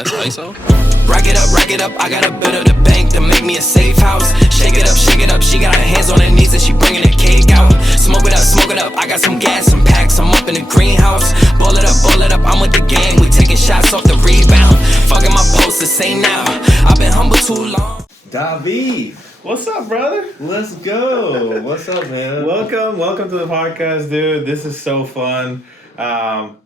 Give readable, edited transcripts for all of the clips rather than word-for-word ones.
that's ISO. Rack it up, I got a bit of the bank to make me a safe house. Shake it up, she got her hands on her knees and she bringing the cake out. Smoke it up, I got some gas, some packs, I'm up in the greenhouse. Ball it up, I'm with the gang, we taking shots off the rebound. Fucking my post, the same now, I've been humble too long. David, What's up, brother? let's go. What's up, man? Welcome to the podcast, dude. This is so fun.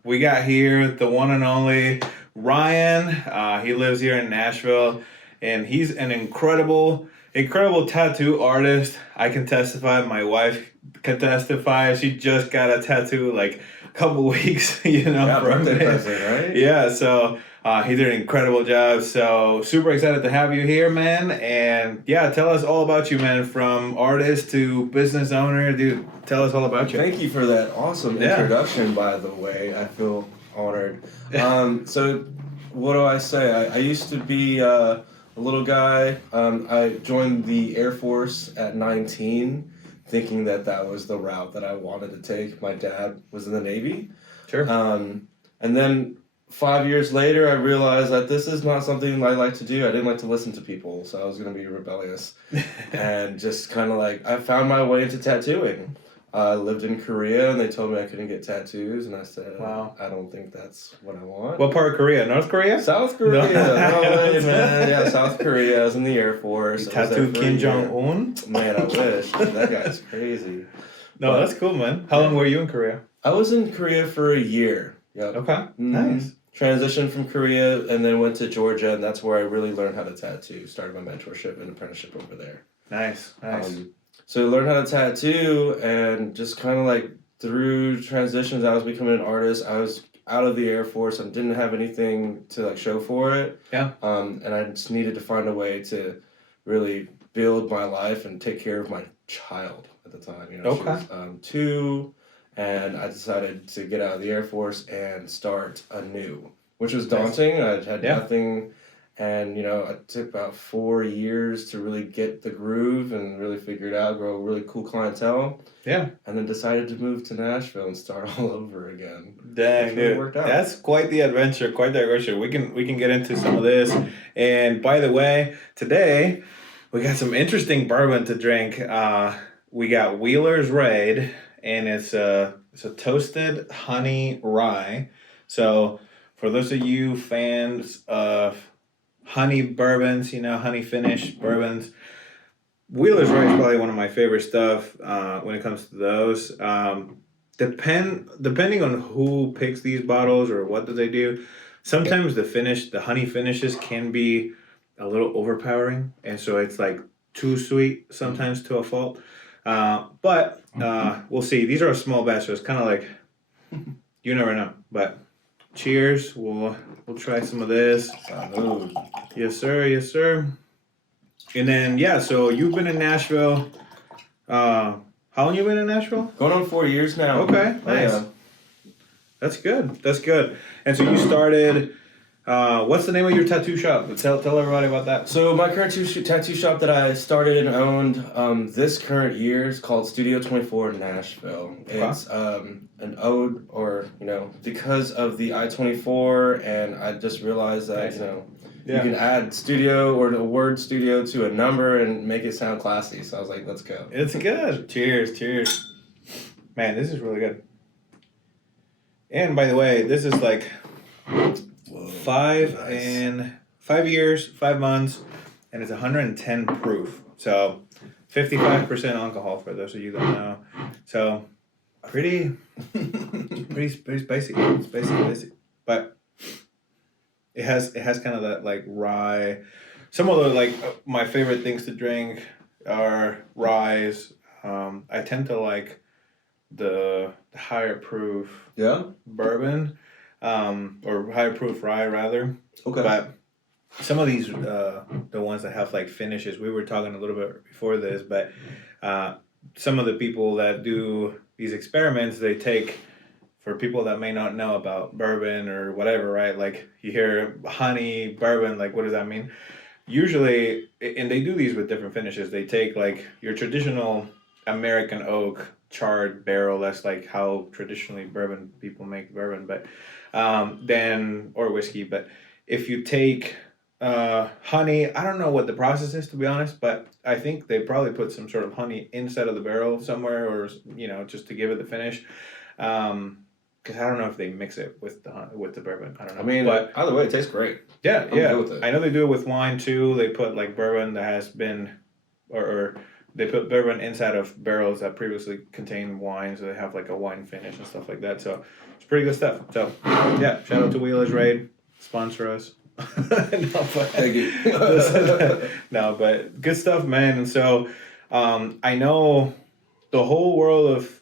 We got here the one and only Ryan. He lives here in Nashville, and he's an incredible tattoo artist. I can testify. My wife can testify. She just got a tattoo like a couple weeks, Yeah, from birthday it. present, right? Yeah, so he did an incredible job. So super excited to have you here, man. And yeah, tell us all about you, man. From artist to business owner, dude. Tell us all about you. Thank you for that awesome introduction, by the way. I feel honored. So what do I say? I used to be a little guy. I joined the Air Force at 19, thinking that was the route that I wanted to take. My dad was in the Navy. Sure. And then 5 years later, I realized that this is not something I like to do. I didn't like to listen to people, so I was going to be rebellious. And just kind of I found my way into tattooing. I lived in Korea, and they told me I couldn't get tattoos, and I said, Wow. I don't think that's what I want. What part of Korea? North Korea? South Korea. No way, man. Yeah, South Korea. I was in the Air Force. You I was there tattooed for a Kim year. Jong-un? Man, I wish. That guy's crazy. No, But that's cool, man. How long were you in Korea? I was in Korea for a year. Yep. Okay, nice. Transitioned from Korea and then went to Georgia, and that's where I really learned how to tattoo. Started my mentorship and apprenticeship over there. Nice. So I learned how to tattoo, and just kind of through transitions, I was becoming an artist. I was out of the Air Force and didn't have anything to show for it. Yeah. And I just needed to find a way to really build my life and take care of my child at the time. She was 2. And I decided to get out of the Air Force and start anew, which was daunting. I had nothing, and it took about 4 years to really get the groove and really figure it out, grow a really cool clientele. Yeah. And then decided to move to Nashville and start all over again. Dang, Which really dude. worked out. That's quite the adventure, quite the adventure. We can get into some of this. And by the way, today we got some interesting bourbon to drink. We got Wheeler's Raid, and it's a toasted honey rye. So for those of you fans of honey bourbons, honey finished bourbons, Wheeler's Raid is probably one of my favorite stuff when it comes to those. Depending on who picks these bottles or what do they do, sometimes the honey finishes can be a little overpowering, and so it's too sweet sometimes to a fault. But we'll see. These are a small batch, so it's kind of you never know. But cheers. We'll try some of this. Salud. Yes, sir. Yes, sir. And then so you've been in Nashville. How long you been in Nashville? Going on 4 years now. Okay, nice. Yeah. That's good. That's good. And so you started. What's the name of your tattoo shop? Tell everybody about that. So my current tattoo shop that I started and owned this current year is called Studio 24 in Nashville. It's an ode, or because of the I-24, and I just realized that you can add studio or the word studio to a number and make it sound classy. So I was like, let's go. It's good. Cheers. Man, this is really good. And by the way, this is 5 years, 5 months, and it's 110 proof. So 55% alcohol for those of you that know. So pretty spicy. It's basic. But it has kind of that rye. Some of the my favorite things to drink are ryes. I tend to like the higher proof bourbon. Or higher proof rye rather. Okay. But some of these, the ones that have finishes, we were talking a little bit before this, but some of the people that do these experiments, they take, for people that may not know about bourbon or whatever, right? You hear honey, bourbon, what does that mean? Usually, and they do these with different finishes, they take your traditional American oak charred barrel. That's how traditionally bourbon people make bourbon, but or whiskey, but if you take honey, I don't know what the process is, to be honest, but I think they probably put some sort of honey inside of the barrel somewhere, or just to give it the finish. Because I don't know if they mix it with the bourbon. I don't know. I mean, but either way, it tastes great. Yeah, I'm good with it. I know they do it with wine too. They put like bourbon that has been, or they put bourbon inside of barrels that previously contained wine, so they have like a wine finish and stuff like that. So it's pretty good stuff. So yeah, shout out to Wheeler's Raid, sponsor us. Thank you. No, but good stuff, man. And so I know the whole world of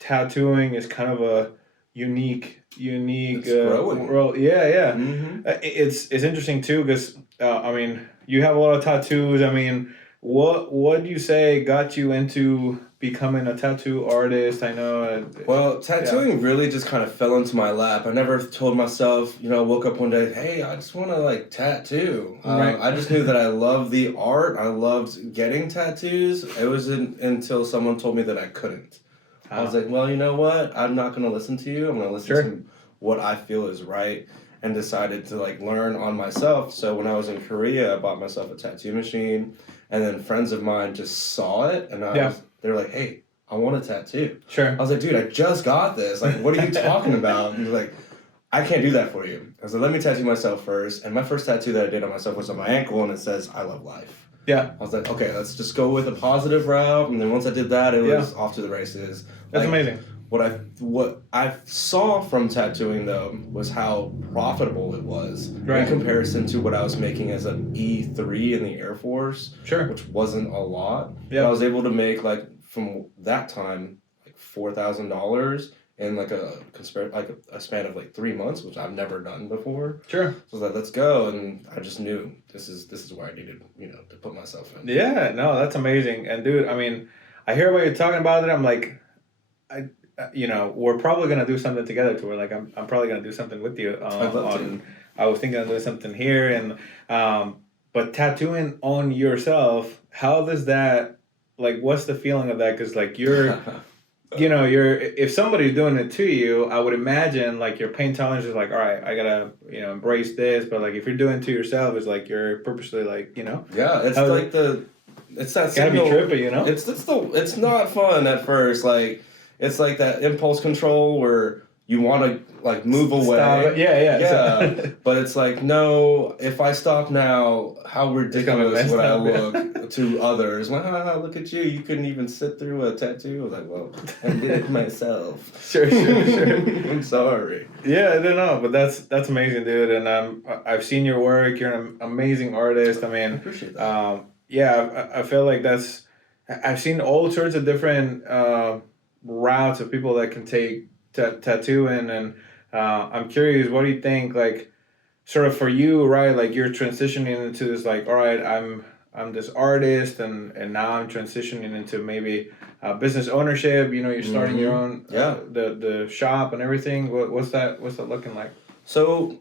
tattooing is kind of a unique world. Yeah. Mm-hmm. It's interesting too, because I mean, you have a lot of tattoos. I mean, what do you say got you into becoming a tattoo artist? I know. Well, tattooing really just kind of fell into my lap. I never told myself, I woke up one day, hey, I just want to like tattoo. Right. I just knew that I loved the art. I loved getting tattoos. It wasn't until someone told me that I couldn't. I was like, well, you know what? I'm not going to listen to you. I'm going to listen to what I feel is right, and decided to like learn on myself. So when I was in Korea, I bought myself a tattoo machine, and then friends of mine just saw it, and they were like, hey, I want a tattoo. Sure. I was like, dude, I just got this. Like, what are you talking about? And they're like, I can't do that for you. I was like, let me tattoo myself first. And my first tattoo that I did on myself was on my ankle, and it says, I love life. Yeah. I was like, okay, let's just go with a positive route. And then once I did that, it was off to the races. That's amazing. What I saw from tattooing, though, was how profitable it was right. in comparison to what I was making as an E3 in the Air Force, sure, which wasn't a lot. Yeah. I was able to make, like, from that time, like $4,000 in, like, a span of, like, 3 months, which I've never done before. Sure. So I was like, let's go, and I just knew this is where I needed, to put myself in. Yeah, no, that's amazing. And, dude, I mean, I hear what you're talking about, and I'm like, we're probably gonna do something together. To where like I'm probably gonna do something with you. I was thinking of doing something here, and but tattooing on yourself. How does that like? What's the feeling of that? Because like you're if somebody's doing it to you, I would imagine like your pain tolerance is like, all right, I gotta embrace this. But like if you're doing it to yourself, it's like you're purposely like Yeah, it's like it's that gotta signal. be trippy, It's not fun at first. Like it's like that impulse control where you want to like move away. Stop. Yeah. But it's like, no, if I stop now, how ridiculous would I look to others? Like, look at you. You couldn't even sit through a tattoo. I was like, well, I did it myself. Sure. I'm sorry. Yeah, I don't know, but that's amazing, dude. And I've seen your work. You're an amazing artist. I mean, I appreciate that. I feel like I've seen all sorts of different routes of people that can take tattooing, and I'm curious, what do you think, like, sort of for you, right? Like you're transitioning into this, like, all right, I'm this artist, and now I'm transitioning into maybe business ownership. You're starting your own the shop and everything. What's that looking like? So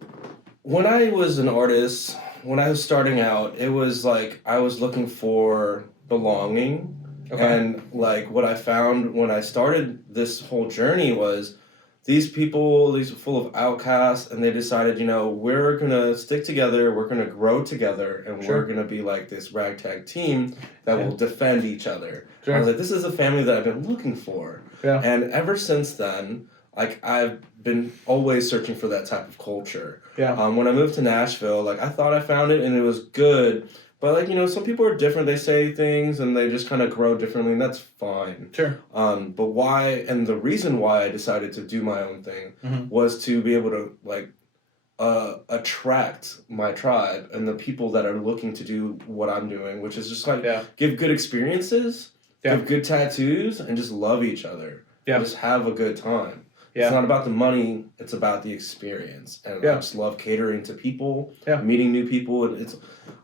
when I was an artist, when I was starting out, it was like I was looking for belonging. Okay. And like what I found when I started this whole journey was these are full of outcasts, and they decided, we're going to stick together, we're going to grow together, and we're going to be like this ragtag team that will defend each other. Sure. I was like, this is a family that I've been looking for. Yeah. And ever since then, like I've been always searching for that type of culture. Yeah. When I moved to Nashville, like I thought I found it and it was good. But, like, some people are different. They say things and they just kind of grow differently, and that's fine. Sure. But why, and the reason why I decided to do my own thing was to be able to, like, attract my tribe and the people that are looking to do what I'm doing, which is just, like, give good experiences, give good tattoos, and just love each other. Yeah. Just have a good time. Yeah. It's not about the money, it's about the experience. And I just love catering to people, meeting new people. I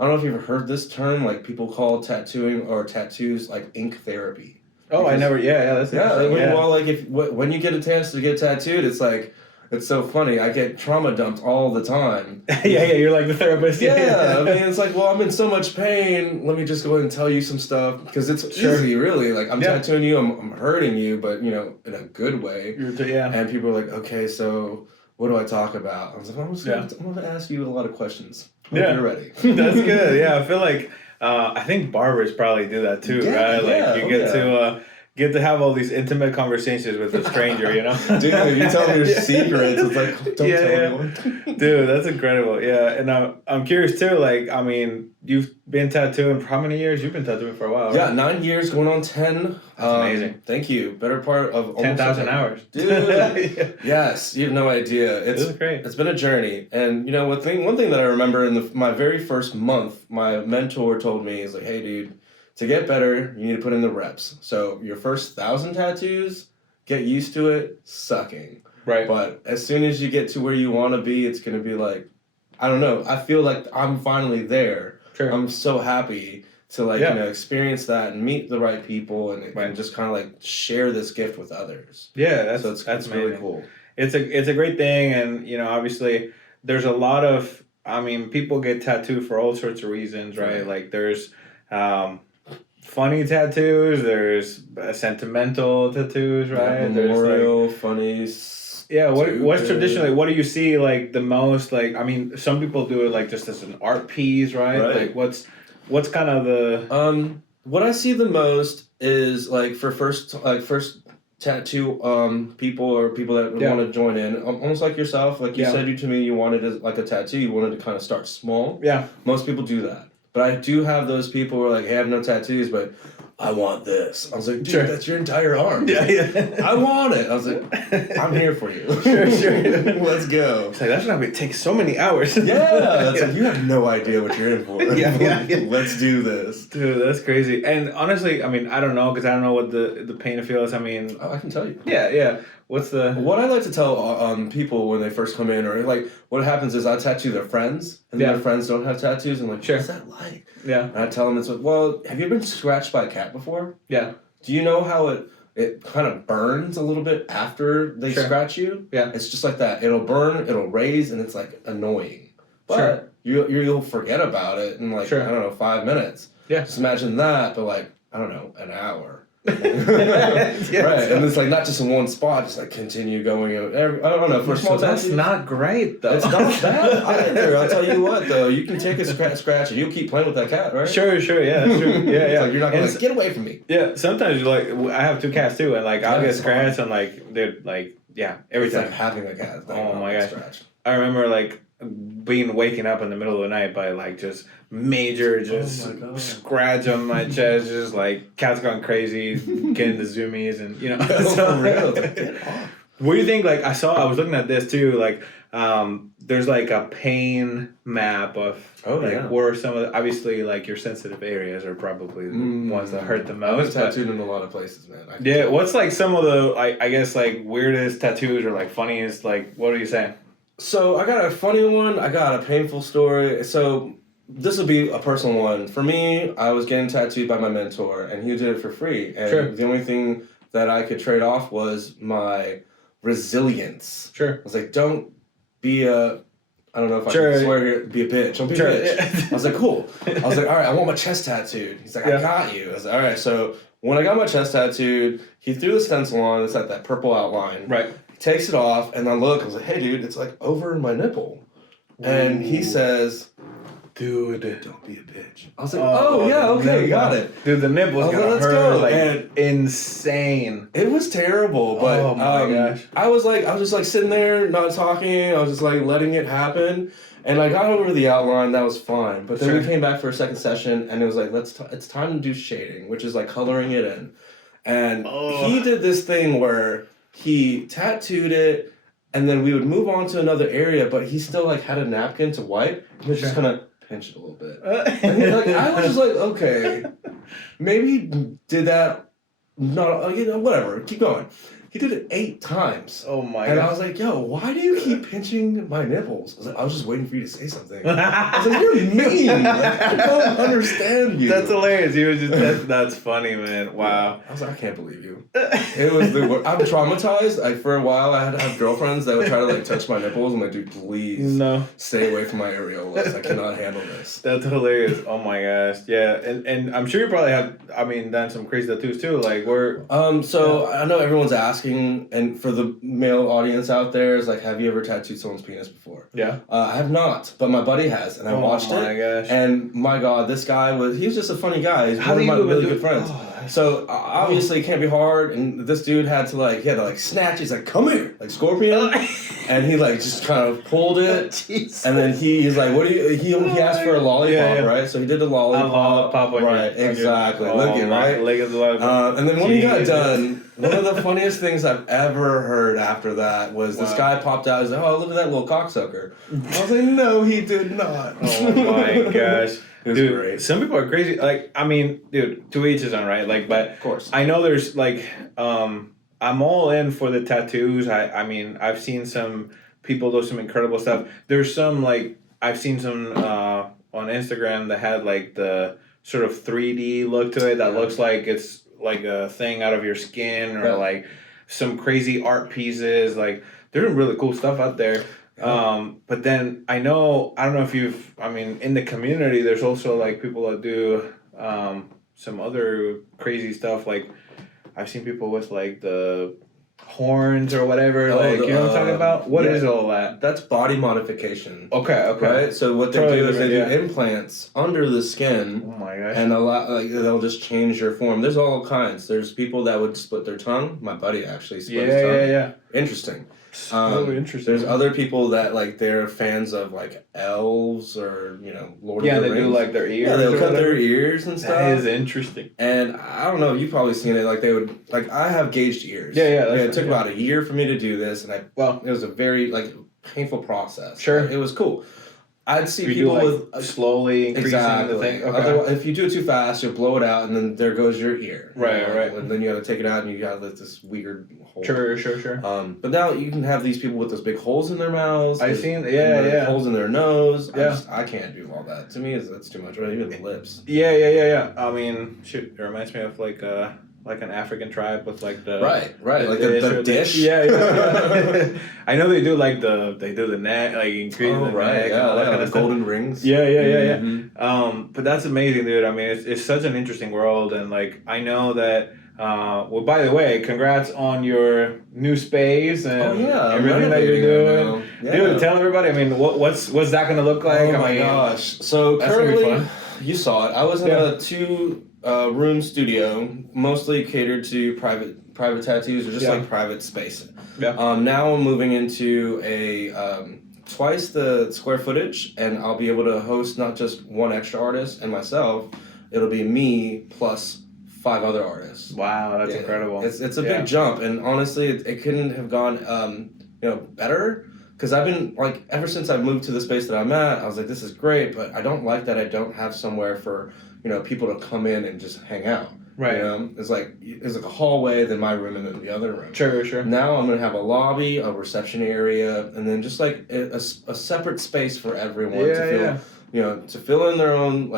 don't know if you've ever heard this term, like people call tattooing or tattoos like ink therapy. Oh, because, I never, that's well, like when you get a chance to get tattooed, it's like, it's so funny. I get trauma dumped all the time. You're like the therapist. I mean, it's like, well, I'm in so much pain. Let me just go ahead and tell you some stuff. Because it's easy, really. Like, I'm tattooing you, I'm hurting you, but, in a good way. And people are like, okay, so what do I talk about? I was like, I'm gonna ask you a lot of questions. Hope Yeah. you're ready. That's good. Yeah, I feel like I think barbers probably do that too, right? Like you get to have all these intimate conversations with a stranger, you know? Dude, you tell me your secrets. It's like, don't tell anyone. Dude, that's incredible. Yeah, and I'm curious too. Like, I mean, you've been tattooing for how many years? You've been tattooing for a while, right? Yeah, 9 years, going on 10. That's amazing. Thank you. Better part of almost 10,000 hours. Dude, yes, you have no idea. It's great. It's been a journey. And, you know, one thing that I remember in my very first month, my mentor told me, he's like, hey, dude, to get better, you need to put in the reps. So your first 1,000 tattoos, get used to it, sucking. Right. But as soon as you get to where you want to be, it's going to be like, I don't know. I feel like I'm finally there. Sure. I'm so happy to like, you know, experience that and meet the right people and just kind of like share this gift with others. Yeah, that's really cool. It's a great thing, and you know, obviously there's a lot of, I mean, people get tattooed for all sorts of reasons, right? Like there's funny tattoos, there's sentimental tattoos, right? Yeah, memorial, funny. Yeah, what's traditionally, what do you see like the most? Like, I mean, some people do it like just as an art piece, right? Like what's kind of the what I see the most is like for first tattoo people or people that want to join in, almost like yourself, like you said to me, you wanted like a tattoo, you wanted to kind of start small. Yeah, most people do that. But I do have those people who are like, hey, I have no tattoos, but I want this. I was like, dude, that's your entire arm. Yeah. I want it. I was like, I'm here for you. Sure. Let's go. It's like, that's not going to take so many hours. Yeah. It's like, you have no idea what you're in for. Yeah. Let's do this. Dude, that's crazy. And honestly, I mean, I don't know, because I don't know what the pain and feel is. I mean... Oh, I can tell you. Yeah. What I like to tell people when they first come in, or like what happens is I tattoo their friends, and their friends don't have tattoos, and I'm like, what's that like? Yeah. And I tell them, it's like, well, have you been scratched by a cat before? Yeah. Do you know how it kind of burns a little bit after they scratch you? Yeah. It's just like that. It'll burn, it'll raise, and it's like annoying. But you'll forget about it in like, I don't know, 5 minutes. Yeah. Just imagine that, but like, I don't know, an hour. Right, and it's like not just in one spot, just like continue going. I don't know. For small that's not great though. It's not bad either. I'll tell you what though, you can take a scratch and you'll keep playing with that cat, right? Sure, yeah, sure, yeah. It's like you're not gonna get away from me. Yeah, sometimes you're like, I have 2 cats too, and like I'll get scratched and like they're like, every time. Like having a cat. Oh my gosh! Scratch. I remember like waking up in the middle of the night by like just major scratch on my chest, just like cats going crazy, getting the zoomies, and you know. So, what do you think? Like I was looking at this too. Like there's like a pain map of where some of obviously like your sensitive areas are probably the ones that hurt the most. I've tattooed in a lot of places, man. What's like some of the I guess like weirdest tattoos or like funniest? Like what are you saying? So I got a funny one. I got a painful story. So this will be a personal one. For me, I was getting tattooed by my mentor, and he did it for free. And the only thing that I could trade off was my resilience. I was like, don't be I don't know if I can swear here, be a bitch. Don't be a bitch. I was like, cool. I was like, all right, I want my chest tattooed. He's like, I got you. I was like, all right. So when I got my chest tattooed, he threw the stencil on. It's like that purple outline. Right. He takes it off, and I look. I was like, hey, dude, it's like over my nipple. And he says, dude, don't be a bitch. I was like, oh yeah, okay, got it. Dude, the nipple's gonna hurt like insane. It was terrible, but oh my gosh. I was just like sitting there, not talking. I was just like letting it happen, and I got over the outline. That was fine. But then we came back for a second session, and it was like, it's time to do shading, which is like coloring it in. And he did this thing where he tattooed it, and then we would move on to another area, but he still like had a napkin to wipe. He was just gonna pinch it a little bit. And I was just like, okay, maybe he did that. No, whatever. Keep going. He did it 8 times. Oh my god. And I was like, yo, why do you keep pinching my nipples? I was just waiting for you to say something. I was like, you're mean. Like, I don't understand you. That's hilarious. He was just that's funny, man. Wow. I was like, I can't believe you. It was I'm traumatized. For a while I had to have girlfriends that would try to like touch my nipples. I'm like, dude, please stay away from my areolas. I cannot handle this. That's hilarious. Oh my gosh. Yeah. And I'm sure you probably have done some crazy tattoos too. Like where I know everyone's asking asking, and for the male audience out there, is like, have you ever tattooed someone's penis before? Yeah. I have not, but my buddy has, and I watched it. Oh my gosh! And my God, this guy he was just a funny guy. He's one of my really good friends. So obviously it can't be hard, and this dude had to snatch. He's like, come here, like Scorpion, and he like just kind of pulled it, and then he's like, what do you? He asked for a lollipop, right? So he did the lollipop. A lollipop, right? Exactly. Look at right. And then when he got done, one of the funniest things I've ever heard after that was this guy popped out. He's like, oh, look at that little cocksucker. I was like, no, he did not. Oh my gosh. Dude, great. Some people are crazy. Like, I mean, dude, to each his own, right? Like, but of course. I know there's like, I'm all in for the tattoos. I mean, I've seen some people do some incredible stuff. There's some like, I've seen some on Instagram that had like the sort of 3D look to it that looks like it's like a thing out of your skin, or like some crazy art pieces. Like, there's some really cool stuff out there. But then I don't know if in the community, there's also like people that do some other crazy stuff. Like, I've seen people with like the horns or whatever. You know what I'm talking about? What is all that? That's body modification. Okay. Right? So what they do is they do implants under the skin. Oh my gosh. And they'll just change your form. There's all kinds. There's people that would split their tongue. My buddy actually split his tongue. Yeah. Interesting. Really interesting. There's other people that like they're fans of like elves or Lord of the Rings. Yeah, they do like their ears. Yeah, they'll cut their ears and stuff. That is interesting. And I don't know, you've probably seen it. Like they would I have gauged ears. Yeah. It took about a year for me to do this, and it was a very painful process. Sure, it was cool. I'd see you people with slowly increasing the thing. Okay. Otherwise, if you do it too fast, you'll blow it out, and then there goes your ear. Right. And then you have to take it out, and you got this weird hole. Sure. But now you can have these people with those big holes in their mouths. I've seen, holes in their nose. Yeah. I can't do all that. To me, that's too much. Right? Even the lips. Yeah. I mean, shoot, it reminds me of like an African tribe with like the right, like the dish. Yeah. I know they do like the neck, like increase the neck, and all that kind of golden stuff. rings. Yeah. Mm-hmm. But that's amazing, dude. I mean, it's such an interesting world, and like I know that. Well, by the way, congrats on your new space and everything that you're doing. Dude, tell everybody. I mean, what's that gonna look like? Oh my gosh! So currently, you saw it. I was in a 2-room studio, mostly catered to private tattoos or just like private space. Yeah. Now I'm moving into a twice the square footage, and I'll be able to host not just one extra artist and myself. It'll be me plus 5 other artists. Wow, that's incredible. It's a big jump, and honestly, it couldn't have gone better. Because I've been like ever since I moved to the space that I'm at, I was like, this is great, but I don't like that I don't have somewhere for people to come in and just hang out. Right. It's like a hallway, then my room, and then the other room. Sure. Now I'm gonna have a lobby, a reception area, and then just like a separate space for everyone to feel, to fill in their own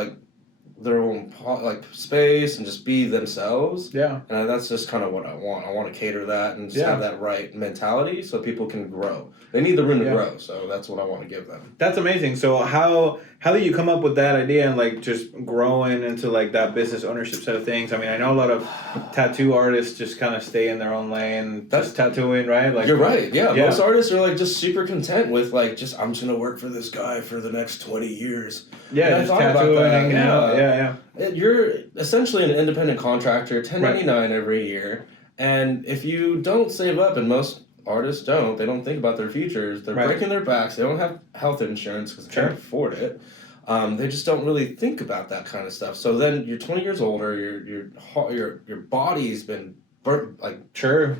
space and just be themselves. Yeah. And that's just kind of what I want. I want to cater that and just have that right mentality so people can grow. They need the room to grow, so that's what I want to give them. That's amazing. So how did you come up with that idea and like just growing into like that business ownership side of things? I mean, I know a lot of tattoo artists just kind of stay in their own lane, just tattooing, right? Like you're right. Yeah. Most artists are like just super content with like I'm just gonna work for this guy for the next 20 years. Yeah, just tattooing. Yeah. You're essentially an independent contractor, 1099 every year, and if you don't save up, and most artists don't, they don't think about their futures. They're breaking their backs. They don't have health insurance because they can't afford it. They just don't really think about that kind of stuff. So then you're 20 years older. Your body's been burnt,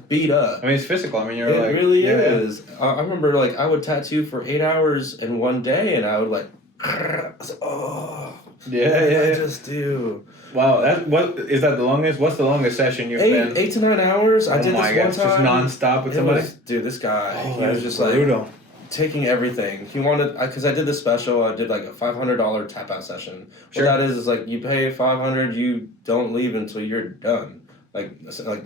beat up. I mean, it's physical. I mean, it really is. I remember I would tattoo for 8 hours in one day, and I would I just do. Wow, what is that the longest? What's the longest session you've been? 8 to 9 hours. I did this one time. Just nonstop with somebody. This guy. He was just brutal. Taking everything. He wanted, because I did this special. I did like a $500 tap out session. What that is you pay $500. You don't leave until you're done. Like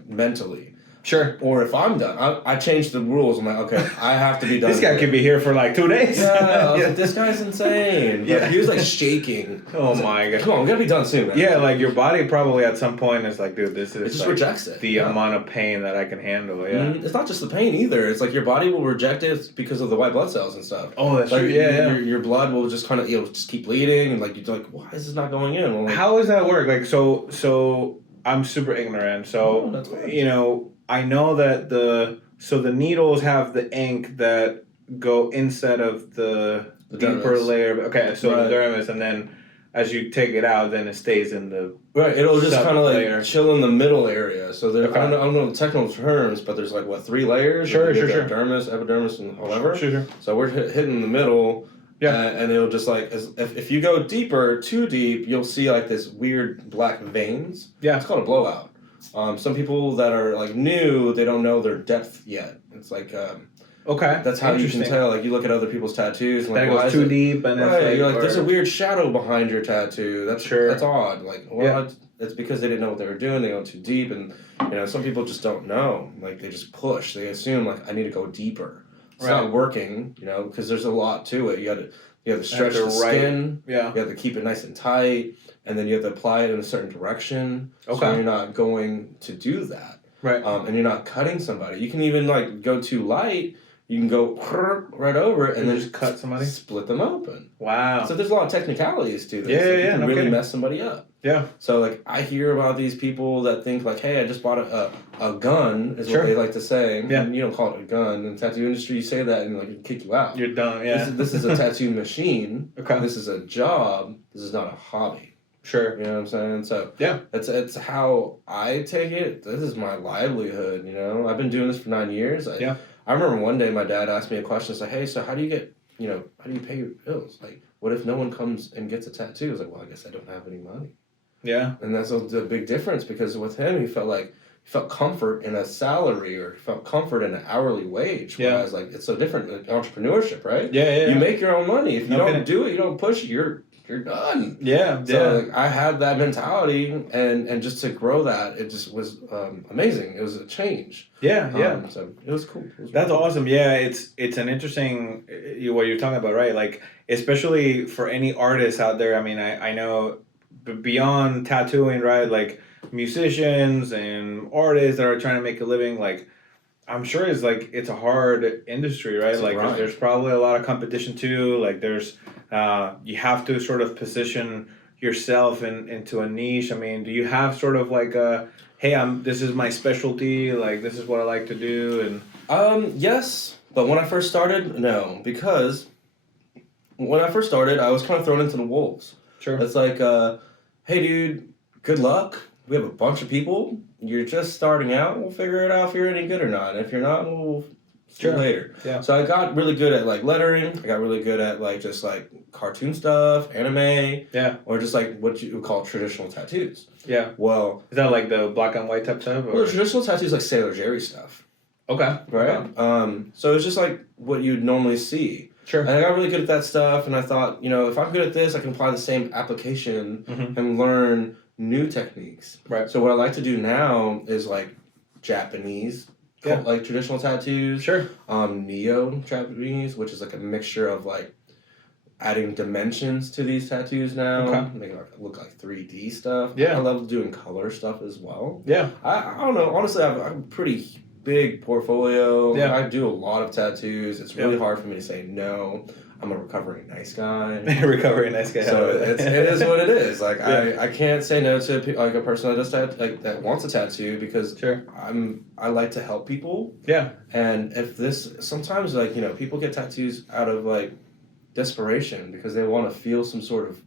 mentally. Sure. Or if I'm done, I changed the rules. I'm like, okay, I have to be done. This guy could be here for like 2 days. Yeah, I was like, this guy's insane. But he was like shaking. Oh my god! Come on, we gotta be done soon, man. Yeah, like your body probably at some point is like, dude, this is It just like rejects it. the amount of pain that I can handle. Yeah. It's not just the pain either. It's like your body will reject it because of the white blood cells and stuff. Oh, that's like, true. Yeah, your blood will just kind of just keep bleeding, and like you're like, why is this not going in? Well, like, how does that work? Like, so I'm super ignorant. So that's fine. you know, I know that the needles have the ink that go inside of the deeper dermis. layer. Okay, so Right. the dermis, and then as you take it out, then it stays in the right. It'll just kind of sub-layer. like chill in the middle area. So there, Okay. I don't know the technical terms, but there's like what 3 layers? Sure, Like, you sure, get sure. Dermis, epidermis, and whatever. Sure. So we're hitting the middle. Yeah. And it'll just like if you go deeper, too deep, you'll see like this weird black veins. Yeah. It's called a blowout. Some people that are like new, they don't know their depth yet. It's like Okay. that's how you can tell. Like you look at other people's tattoos, and That like, why goes is too it- deep, and Right, it's like, you're like, there's a or- weird shadow behind your tattoo. That's Sure. That's odd. Like, well, it's because they didn't know what they were doing. They go too deep, and you know, some people just don't know. Like, they just push. They assume like, I need to go deeper. It's Right. not working, you know, because there's a lot to it. You have to stretch to the skin. Yeah. You have to keep it nice and tight, and then you have to apply it in a certain direction. Okay. So you're not going to do that. Right. And you're not cutting somebody. You can even like go too light. You can go right over it and then just cut somebody. split them open. Wow. So there's a lot of technicalities to this. Yeah, Like, yeah, you can no really kidding. mess somebody up. Yeah. So like I hear about these people that think like, hey, I just bought a gun is Sure. what they like to say. Yeah. And you don't call it a gun in the tattoo industry. You say that and like it'll kick you out. You're done. Yeah. This is a tattoo machine. Okay. This is a job. This is not a hobby. Sure. You know what I'm saying? So Yeah. it's how I take it. This is my livelihood. You know, I've been doing this for 9 years. I remember one day my dad asked me a question. It's like, hey, so how do you pay your bills? Like, what if no one comes and gets a tattoo? I was like, well, I guess I don't have any money. Yeah. And that's a big difference because with him, he felt comfort in a salary or he felt comfort in an hourly wage. Yeah. Whereas, like, it's so different in entrepreneurship, right? Yeah. You make your own money. If you No don't kidding. do it, you don't push it, you're done. Yeah. So like, I had that mentality, and just to grow that, it just was amazing. It was a change. Yeah. So it was cool. It was That's really cool. awesome. Yeah, it's an interesting what you're talking about, right? Like, especially for any artists out there. I mean, I know beyond tattooing, right? Like musicians and artists that are trying to make a living. Like, I'm sure it's a hard industry, right? It's a Like, grind. there's probably a lot of competition too. Like, there's you have to sort of position yourself into a niche. I mean, do you have sort of like a, hey, this is my specialty. Like, this is what I like to do, and Yes, but when I first started, no, because when I first started, I was kind of thrown into the wolves. sure. It's like, hey, dude, good luck. We have a bunch of people. You're just starting out. We'll figure it out if you're any good or not. And if you're not, we'll see you Sure. later. Yeah. So I got really good at like lettering. I got really good at like just like cartoon stuff, anime, Yeah. or just like what you would call traditional tattoos. Yeah. Well, Is that like the black and white type stuff? Or? traditional tattoos like Sailor Jerry stuff, Okay. right? Okay. So it's just like what you'd normally see. Sure. And I got really good at that stuff, and I thought, you know, if I'm good at this, I can apply the same application Mhm. and learn new techniques. Right. So what I like to do now is like Japanese, Yeah. like traditional tattoos. Sure. Neo Japanese, which is like a mixture of like adding dimensions to these tattoos now, Okay. make it look like 3D stuff. Yeah. I love doing color stuff as well. Yeah. I don't know. Honestly, I have a pretty big portfolio. Yeah. I do a lot of tattoos. It's really Yeah. hard for me to say no. I'm a recovering nice guy. Recovering nice guy. So it is what it is. Like Yeah. I can't say no to like a person that just that wants a tattoo because Sure. I like to help people. Yeah. And if this sometimes like you know people get tattoos out of like desperation because they want to feel some sort of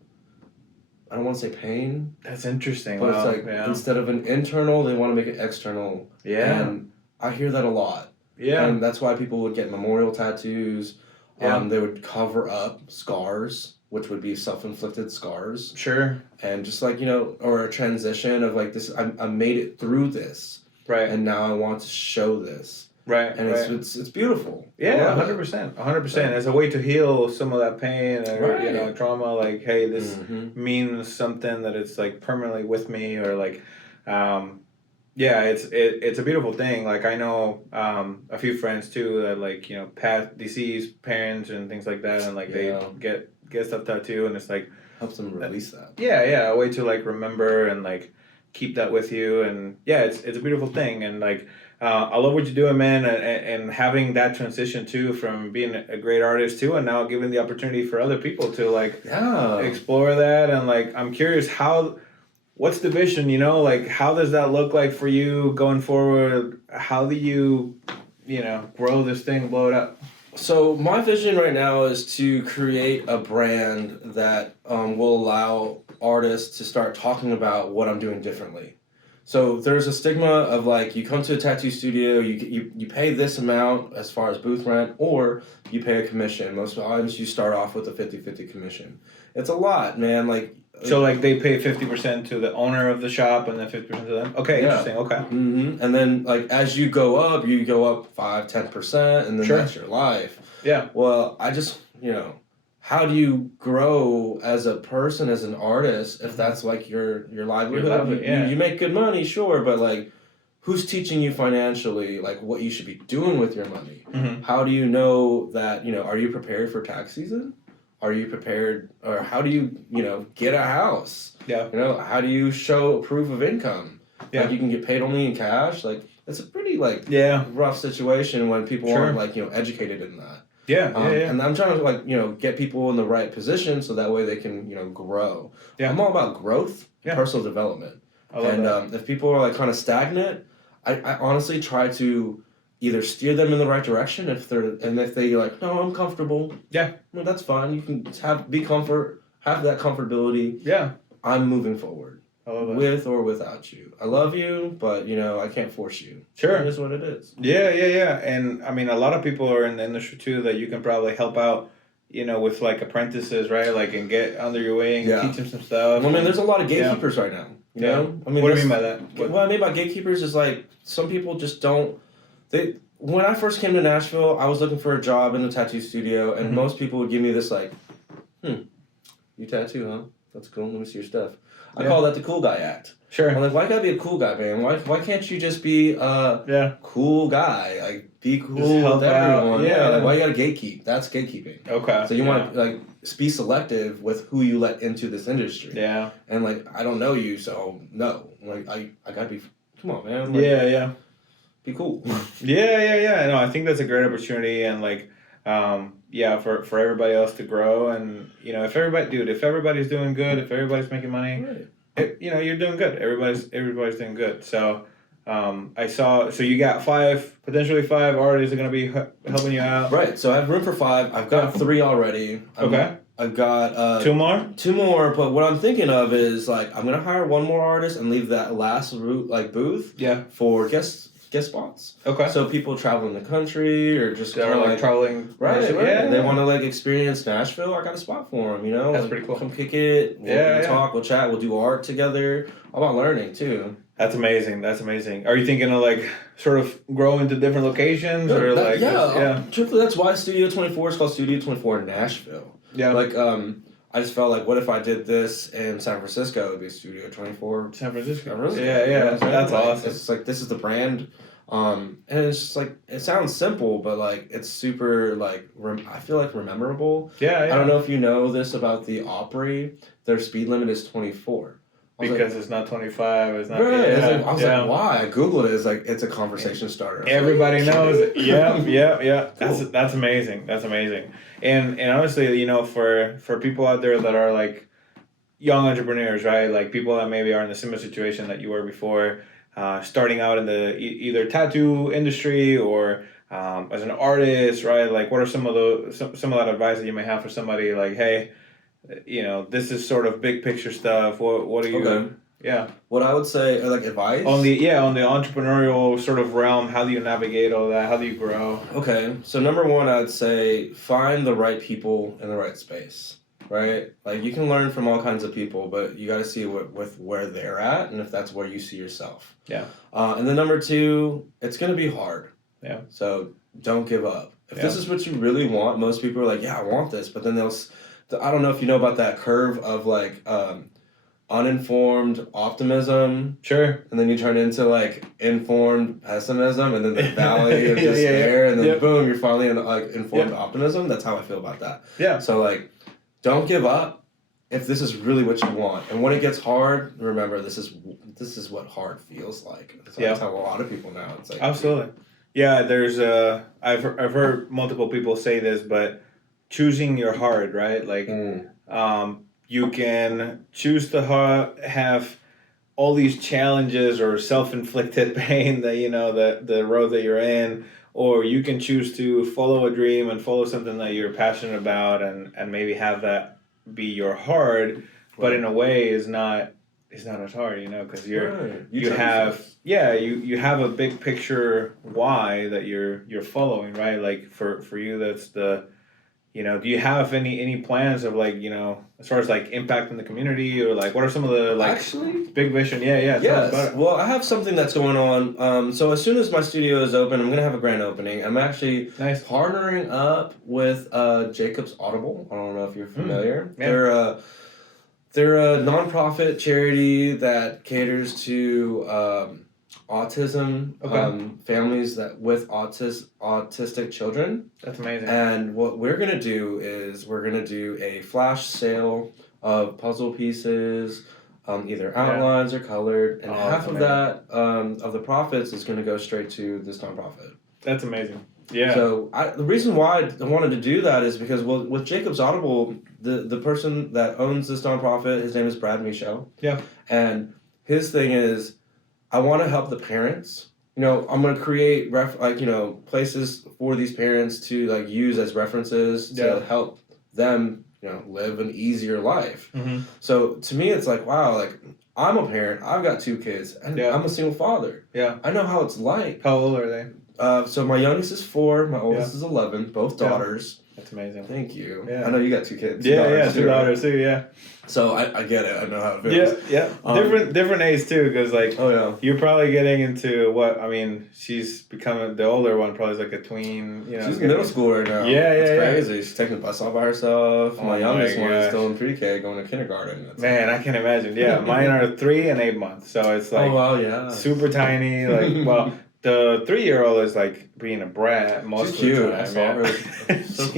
I don't want to say pain, That's interesting. but Wow. it's like yeah. instead of an internal they want to make it external. Yeah. And I hear that a lot. Yeah. And that's why people would get memorial tattoos. Yeah. They would cover up scars, which would be self-inflicted scars. Sure. And just like, you know, or a transition of like this, I made it through this. Right. And now I want to show this. Right. And right. it's beautiful. I Yeah, love it. 100%. 100%. As a way to heal some of that pain or, you know, Right. trauma, like, hey, this Mhm. means something that it's like permanently with me or like, Yeah, it's a beautiful thing. Like I know a few friends too that like past deceased parents and things like that, and like they get stuff tattooed, and it's like helps them release that. Yeah, a way to like remember and like keep that with you, and yeah, it's a beautiful thing, and like I love what you're doing, man, and having that transition too from being a great artist too, and now giving the opportunity for other people to like explore that, and like I'm curious what's the vision, like how does that look like for you going forward? How do you grow this thing, blow it up? So my vision right now is to create a brand that will allow artists to start talking about what I'm doing differently. So there's a stigma of like you come to a tattoo studio, you pay this amount as far as booth rent, or you pay a commission. Most times you start off with a 50-50 commission. It's a lot, man. So like they pay 50% to the owner of the shop and then 50% to them? Okay, interesting, okay. Mm-hmm. And then like as you go up 5-10%, and then that's your life. Yeah. Well, I just, how do you grow as a person, as an artist, if that's like your livelihood? You make good money, sure, but like who's teaching you financially like what you should be doing with your money? Mm-hmm. How do you know that, are you prepared for tax season? Are you prepared, or how do you, get a house? Yeah. How do you show proof of income? Yeah. Like you can get paid only in cash. Like it's a pretty rough situation when people aren't educated in that. Yeah. And I'm trying to get people in the right position so that way they can grow. Yeah. I'm all about growth, and personal development. If people are like kind of stagnant, I honestly try to either steer them in the right direction if they like, no, I'm comfortable. Yeah. Well, that's fine. You can have that comfortability. Yeah. I'm moving forward. With or without you. I love you, but I can't force you. Sure. It is what it is. Yeah. And I mean a lot of people are in the industry too that you can probably help out, with like apprentices, right? Like and get under your wing and teach them some stuff. Well, man, there's a lot of gatekeepers right now. You know? I mean, what do you mean by that? What I mean by gatekeepers is like some people just don't. When I first came to Nashville, I was looking for a job in the tattoo studio, and most people would give me this like, you tattoo, huh? That's cool. Let me see your stuff. I call that the cool guy act. Sure. I'm like, why gotta be a cool guy, man? Why can't you just be a cool guy? Like, be cool with everyone. Yeah. Like, why you gotta gatekeep? That's gatekeeping. Okay. So you want to like be selective with who you let into this industry. Yeah. And like, I don't know you, so no. Like, I gotta be. Come on, man. Like, be cool. Yeah. No, I think that's a great opportunity, and like, for everybody else to grow, and if everybody's doing good, if everybody's making money, you're doing good. Everybody's doing good. So, I saw. So you got potentially five artists are gonna be helping you out. Right. So I have room for 5. I've got 3 already. I've got 2 more. 2 more, but what I'm thinking of is like I'm gonna hire 1 more artist and leave that last booth. For guest spots. Okay. So people traveling the country or just kind of like traveling. Right. Yeah. They want to like experience Nashville. I got a spot for them. That's pretty cool. Come kick it. We'll talk. We'll chat. We'll do art together. All about learning too. That's amazing. Are you thinking of like sort of grow into different locations or like? Truthfully, that's why Studio 24 is called Studio 24 in Nashville. Yeah. Like I just felt like, what if I did this in San Francisco? It would be Studio 24. San Francisco. Yeah. That's awesome. It's like, this is the brand. And it's just like, it sounds simple, but like, it's super like, I feel like memorable. Yeah. I don't know if you know this about the Opry. Their speed limit is 24. Because it's not 25, it's not... Right. I was like, why? I Googled it. It's like, it's a conversation starter. Everybody knows it. Yeah. Cool. That's amazing. And honestly, for people out there that are like young entrepreneurs, right? Like people that maybe are in a similar situation that you were before, starting out in the either tattoo industry or as an artist, right? Like what are some of that advice that you may have for somebody like, hey, this is sort of big picture stuff. What are you? Okay. Yeah. What I would say, like advice on the entrepreneurial sort of realm. How do you navigate all that? How do you grow? Okay, so number 1, I'd say find the right people in the right space. Right, like you can learn from all kinds of people, but you got to see where they're at and if that's where you see yourself. Yeah. And then number 2, it's gonna be hard. Yeah. So don't give up. If this is what you really want, most people are like, yeah, I want this, but then I don't know if you know about that curve of like, uninformed optimism. Sure. And then you turn into like informed pessimism, and then the valley of despair, and then boom, you're finally in like informed optimism. That's how I feel about that. Yeah. So like, don't give up if this is really what you want. And when it gets hard, remember this is what hard feels like. That's how a lot of people now. It's like absolutely. Yeah, there's I've heard multiple people say this, but choosing your hard, right? Like you can choose to have all these challenges or self-inflicted pain that the road that you're in, or you can choose to follow a dream and follow something that you're passionate about and maybe have that be your hard, but in a way is not as hard, because you have a big picture why that you're following, right? Like for you, that's the, do you have any plans of like, as far as like impact in the community, or like what are some of the like actually big vision? Yeah. Yes. Well, I have something that's going on. So as soon as my studio is open, I'm gonna have a grand opening. I'm actually partnering up with Jacob's Audible. I don't know if you're familiar. Yeah. They're a nonprofit charity that caters to autism families with autistic children. That's amazing. And what we're gonna do is we're gonna do a flash sale of puzzle pieces, either outlines or colored, and half of that of the profits is gonna go straight to this nonprofit. That's amazing. Yeah. So the reason why I wanted to do that is because with Jacob's Audible, the person that owns this nonprofit, his name is Brad Michaud. Yeah. And his thing is, I want to help the parents. I'm going to create places for these parents to like use as references to help them, live an easier life. Mm-hmm. So to me, it's like, wow, like I'm a parent. I've got 2 kids, and I'm a single father. Yeah. I know how it's like. How old are they? So my youngest is 4, my oldest is 11, both daughters. That's amazing. Thank you. Yeah. I know you got 2 kids. 2 daughters too. Yeah. So I get it. I know how it feels. Yeah. Different age too, because like you're probably getting into what I mean. She's becoming the older one. Probably is like a tween. She's in middle school right now. It's crazy. She's taking the bus all by herself. My youngest one is still in pre-K, going to kindergarten. Man, I can imagine. Yeah, mine are 3 and 8 months. So it's like super tiny. Like the 3-year-old is like being a brat most of the time. I saw her. So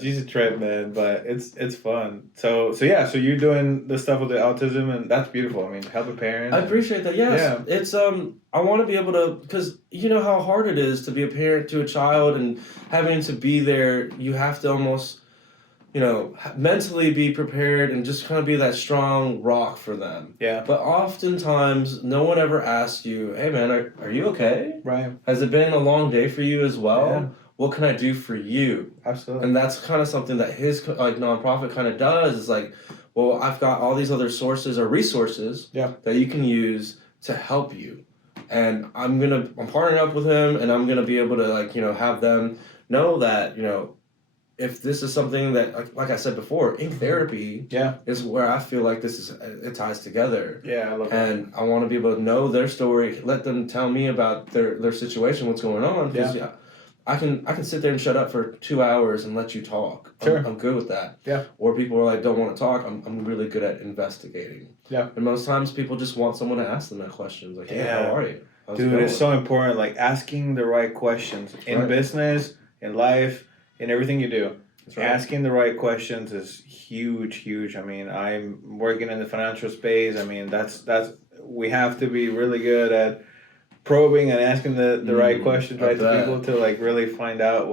she's a trip, man, but it's fun. So you're doing the stuff with the autism, and that's beautiful. I mean, help a parent. I appreciate that. Yes. Yeah. It's I want to be able to, because you know how hard it is to be a parent to a child, and having to be there, you have to almost mentally be prepared and just kind of be that strong rock for them. Yeah. But oftentimes, no one ever asks you, hey man, are you okay? Right. Has it been a long day for you as well? Yeah. What can I do for you? Absolutely. And that's kind of something that his nonprofit kind of does, is like, well, I've got all these other sources or resources that you can use to help you. And I'm partnering up with him, and I'm gonna be able to have them know that, if this is something that, like I said before, ink therapy is where I feel like it ties together. Yeah, I love that. And I want to be able to know their story, let them tell me about their situation, what's going on. Because I can sit there and shut up for 2 hours and let you talk. Sure. I'm good with that. Yeah. Or people are like, don't want to talk. I'm really good at investigating. Yeah. And most times people just want someone to ask them that question. Like, hey, how are you? Dude, it's so important. Like asking the right questions in business, in life, in everything you do. Right. Asking the right questions is huge. I mean, I'm working in the financial space. I mean, that's we have to be really good at probing and asking the right questions, right, to people to like really find out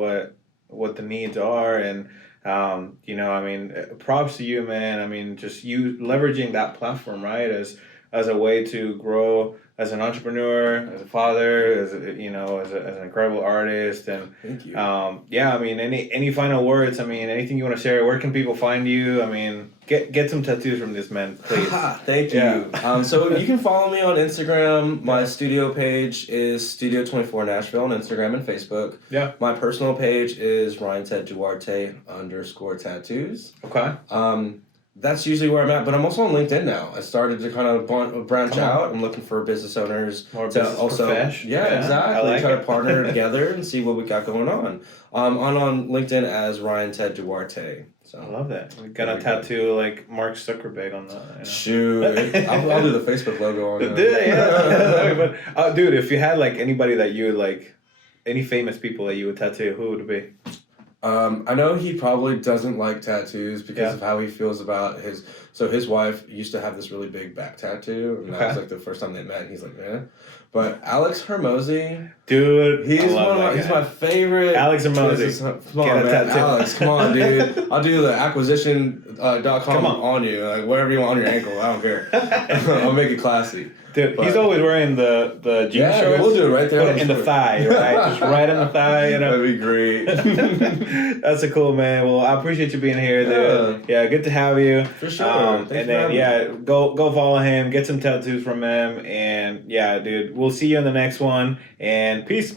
what the needs are. And I mean, props to you, man. I mean, just you leveraging that platform, right, as a way to grow as an entrepreneur, as a father, as an incredible artist. And thank you. I mean, any final words? I mean, anything you want to share? Where can people find you? I mean, get some tattoos from this man, please. Thank you. So you can follow me on Instagram. My studio page is Studio 24 Nashville on Instagram and Facebook. Yeah. My personal page is Duarte _tattoos. Okay. that's usually where I'm at. But I'm also on LinkedIn now. I started to kind of branch out. I'm looking for business owners More to business also, profesh. yeah, exactly. I like Try to it. partner together and see what we got going on. I'm on LinkedIn as Ryan Ted Duarte. So I love that. We got a tattoo like Mark Zuckerberg on the. You know. Shoot, I'll do the Facebook logo on it. Yeah. But, dude, if you had like anybody that you would like, any famous people that you would tattoo, who would it be? I know he probably doesn't like tattoos because of how he feels about his. So his wife used to have this really big back tattoo, and that was like the first time they met. And he's like, man, but Alex Hermosi, dude, he's my favorite. Alex Hermosi, come on, man, Alex, come on, dude. I'll do the acquisition.com on you, like whatever you want on your ankle. I don't care. I'll make it classy. Dude, he's always wearing the jean shorts. Yeah, we'll do it right there. Put it in the thigh, right? Just right in the thigh, you know. That'd be great. That's a cool, man. Well, I appreciate you being here, dude. Yeah, good to have you. For sure. And then go follow him, get some tattoos from him, and yeah, dude, we'll see you in the next one. And peace.